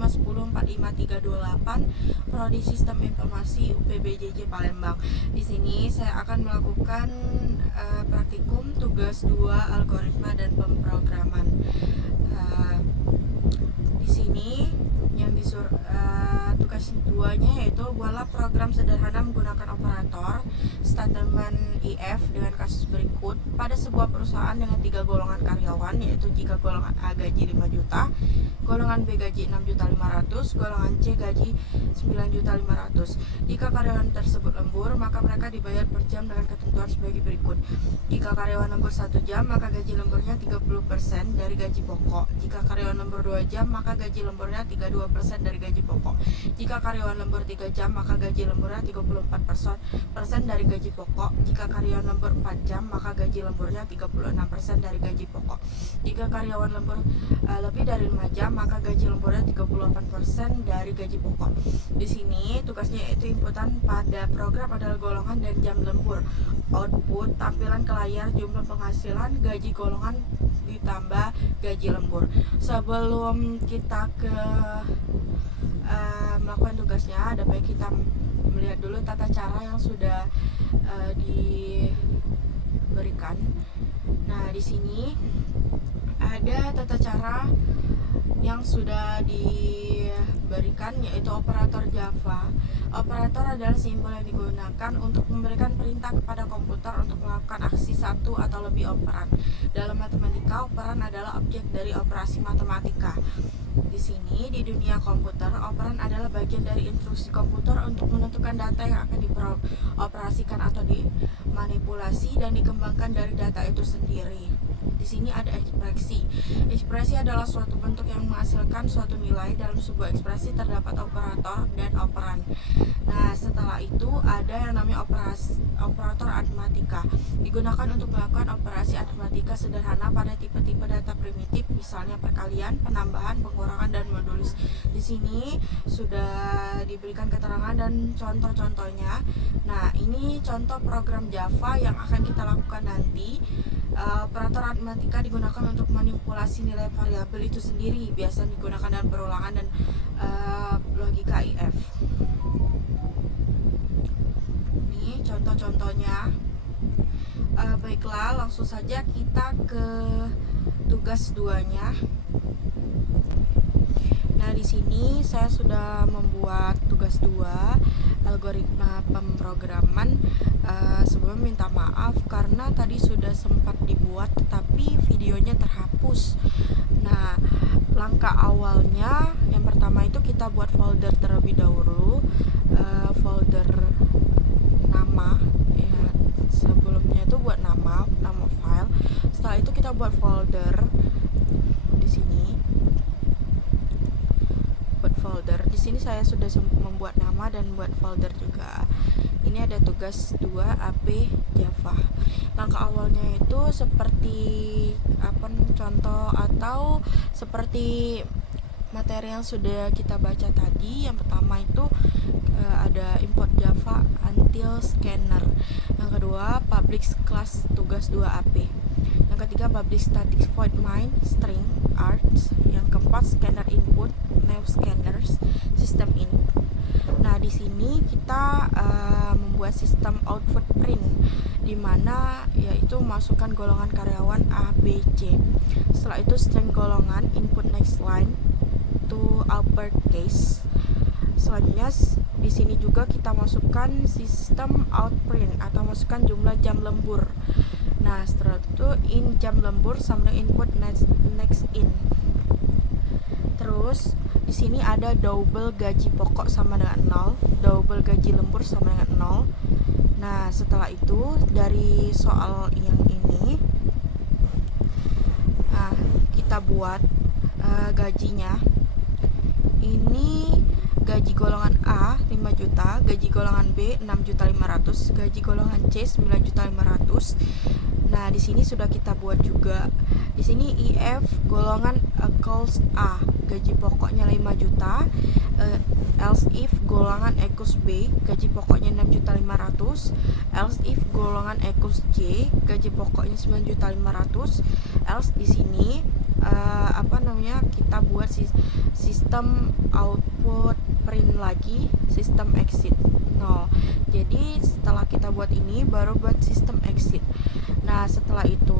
1504538 Prodi Sistem Informasi UPBJJ Palembang. Di sini saya akan melakukan praktikum tugas 2 algoritma dan pemrograman. Di sini yang tugas 2-nya yaitu buatlah program sederhana menggunakan operator statement if dengan kasus berikut pada sebuah perusahaan dengan 3 golongan karyawan, yaitu jika golongan A gaji 5 juta, golongan B gaji 6.500.000, golongan C gaji 9.500.000. Jika karyawan tersebut lembur, maka mereka dibayar per jam dengan ketentuan sebagai berikut. Jika karyawan lembur 1 jam, maka gaji lemburnya 30% dari gaji pokok. Jika karyawan lembur 2 jam, maka gaji lemburnya 32% dari gaji pokok. Jika karyawan lembur 3 jam, maka gaji lemburnya 34% dari gaji pokok. Jika karyawan lembur 4 jam, maka gaji lemburnya 36% dari gaji pokok. Jika karyawan lembur lebih dari 5 jam, maka gaji lemburnya 38% dari gaji pokok. Di sini tugasnya yaitu inputan pada program adalah golongan dan jam lembur. Output tampilan ke layar jumlah penghasilan, gaji golongan ditambah gaji lembur. Sebelum kita ke melakukan tugasnya, ada baik kita melihat dulu tata cara yang sudah diberikan. Nah, di sini ada tata cara yang sudah diberikan, yaitu operator Java. Operator adalah simbol yang digunakan untuk memberikan perintah kepada komputer untuk melakukan aksi satu atau lebih operan. Dalam matematika, operan adalah objek dari operasi matematika. Di sini, di dunia komputer, operan adalah bagian dari instruksi komputer untuk menentukan data yang akan dioperasikan atau dimanipulasi dan dikembangkan dari data itu sendiri. Di sini ada ekspresi. Ekspresi adalah suatu bentuk yang menghasilkan suatu nilai. Dalam sebuah ekspresi terdapat operator dan operan. Nah, setelah itu ada yang namanya operator aritmatika. Digunakan untuk melakukan operasi aritmatika sederhana pada tipe-tipe data primitif, misalnya perkalian, penambahan, pengurangan, dan modulis. Di sini sudah diberikan keterangan dan contoh-contohnya. Nah, ini contoh program Java yang akan kita lakukan nanti. Operator aritmatika digunakan untuk manipulasi nilai variabel itu sendiri, biasa digunakan dalam perulangan dan logika if. Ini contoh-contohnya. Baiklah, langsung saja kita ke tugas 2-nya. Nah, di sini saya sudah membuat tugas 2 algoritma pemrograman. Sebelum minta maaf karena tadi sudah sempat dibuat tetapi videonya terhapus. Nah, langkah awalnya yang pertama itu kita buat folder terlebih dahulu, folder nama ya. Sebelumnya itu buat nama file. Setelah itu kita buat folder di sini. Folder. Di sini saya sudah membuat nama dan buat folder juga. Ini ada tugas 2 AP Java. Langkah awalnya itu seperti contoh atau seperti materi yang sudah kita baca tadi. Yang pertama itu ada import Java until scanner. Yang kedua public class tugas 2 AP. Yang ketiga public static void main string arts. Yang keempat scanner input nav scanners system in. Nah, di sini kita membuat sistem output print di mana yaitu masukkan golongan karyawan A, B, C. Setelah itu string golongan input next line to uppercase. Selanjutnya di sini juga kita masukkan sistem outprint atau masukkan jumlah jam lembur. Nah, setelah itu in jam lembur sama input next in. Terus di sini ada double gaji pokok sama dengan 0, double gaji lembur sama dengan 0. Nah, setelah itu dari soal yang ini kita buat gajinya. Ini gaji golongan A 5 juta, gaji golongan B 6.500.000, gaji golongan C 9.500.000. Nah, di sini sudah kita buat juga. Di sini if golongan equals A, gaji pokoknya 5 juta, else if golongan equals B, gaji pokoknya 6.500.000, else if golongan equals C, gaji pokoknya 9.500.000, else di sini kita buat sistem output print lagi, sistem exit 0. Jadi setelah kita buat ini baru buat sistem exit. Nah, setelah itu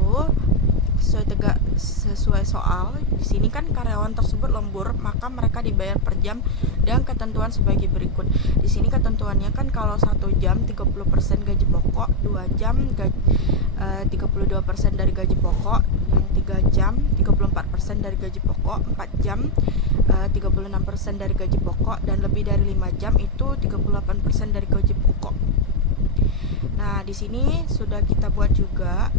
sesuai soal di sini kan karyawan tersebut lembur, maka mereka dibayar per jam dan ketentuan sebagai berikut. Di sini ketentuannya kan kalau 1 jam 30% gaji pokok, 2 jam 32% dari gaji pokok, yang 3 jam 34% dari gaji pokok, 4 jam 36% dari gaji pokok, dan lebih dari 5 jam itu 38% dari gaji pokok. Nah, di sini sudah kita buat juga.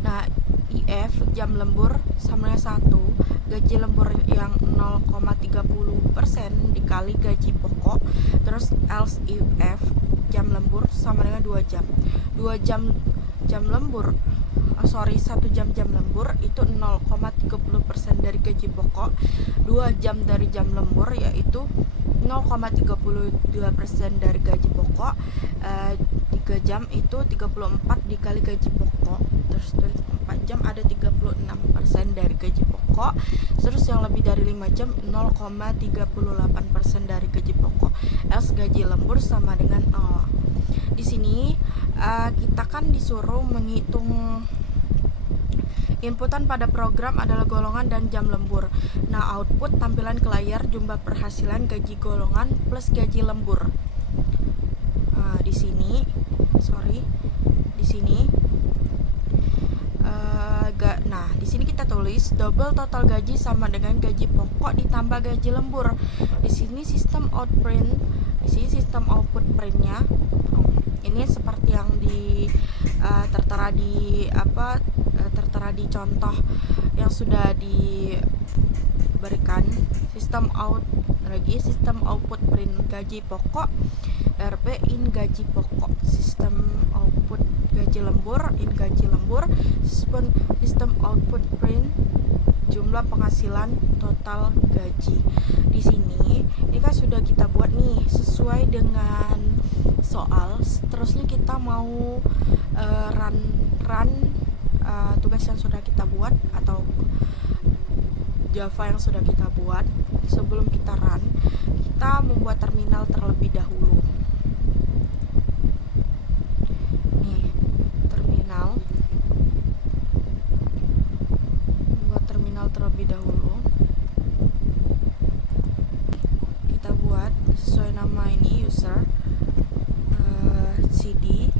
Nah, IF jam lembur sama dengan 1, gaji lembur yang 0,30% dikali gaji pokok. Terus else IF jam lembur sama dengan 2 jam. 2 jam lembur, 1 jam lembur itu 0,30% dari gaji pokok. 2 jam dari jam lembur yaitu 0,32% dari gaji pokok. 3 jam itu 34 dikali gaji pokok. Terus 4 jam ada 36% dari gaji pokok. Terus yang lebih dari 5 jam 0,38% dari gaji pokok. Else gaji lembur sama dengan 0. Di sini kita kan disuruh menghitung inputan pada program adalah golongan dan jam lembur. Nah, output tampilan ke layar jumlah perhasilan gaji golongan plus gaji lembur. Di sini di sini kita tulis double total gaji sama dengan gaji pokok ditambah gaji lembur. Di sini sistem output printnya ini seperti yang tertera di contoh yang sudah diberikan. Sistem output print gaji pokok, RP in gaji pokok, sistem output gaji lembur in gaji lembur, sistem output print jumlah penghasilan total gaji. Di sini ini kan sudah kita buat nih sesuai dengan soal. Terusnya kita mau run tugas yang sudah kita buat atau Java yang sudah kita buat. Sebelum kita run, kita membuat terminal terlebih dahulu. Nih, membuat terminal terlebih dahulu. Kita buat sesuai nama ini user, cd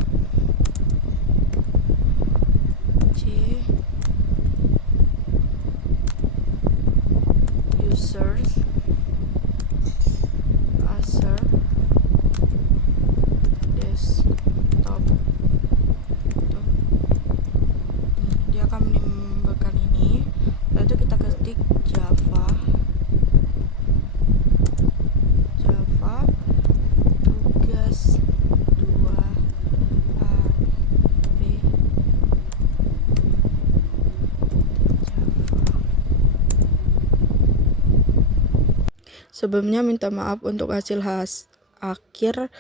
c users user desktop. Dia akan menimbulkan ini. Lalu kita ketik Java tugas 2 AB Java. Sebelumnya minta maaf untuk hasil akhir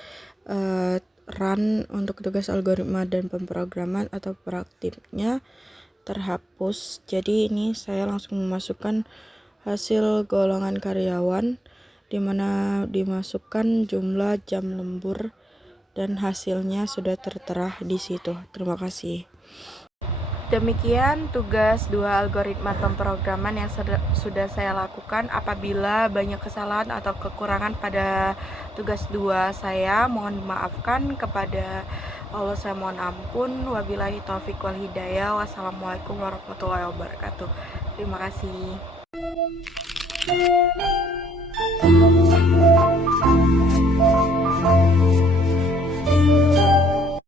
run untuk tugas algoritma dan pemrograman atau praktiknya terhapus. Jadi ini saya langsung memasukkan hasil golongan karyawan, di mana dimasukkan jumlah jam lembur dan hasilnya sudah tertera di situ. Terima kasih. Demikian tugas 2 algoritma pemrograman yang sudah saya lakukan. Apabila banyak kesalahan atau kekurangan pada tugas 2 saya, mohon dimaafkan. Kepada Allah saya mohon ampun. Wabillahi taufiq wal hidayah. Wassalamualaikum warahmatullahi wabarakatuh. Terima kasih.